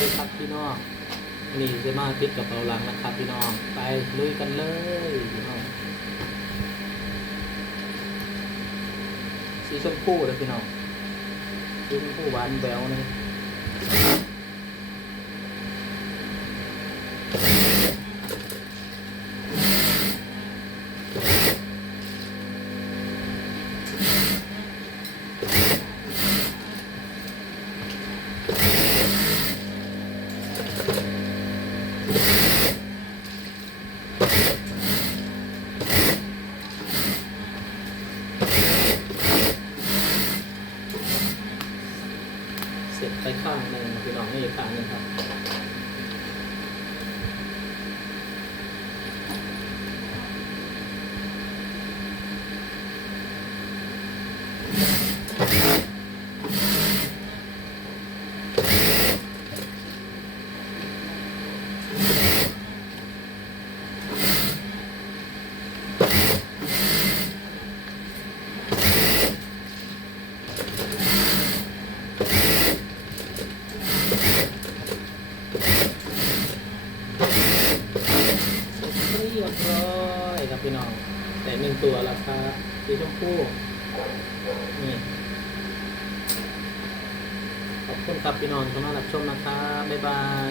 ดีครับพี่น้องนี่จะมาติดกับเราหลังนะครับพี่น้อง ไปลุยกันเลยพี่น้องสีชมพูเลยพี่น้องสีชมพูหวานแบวเลย เสร็จไปข้างหนึ่งพี่น้องนี่ข้างหนึ่งครับ เรียบร้อยครับพี่น้อง แต่หนึ่งตัวแล้วคาสีชมพูนี่ขอบคุณครับพี่น้องที่มารับชมนะครับบ๊ายบาย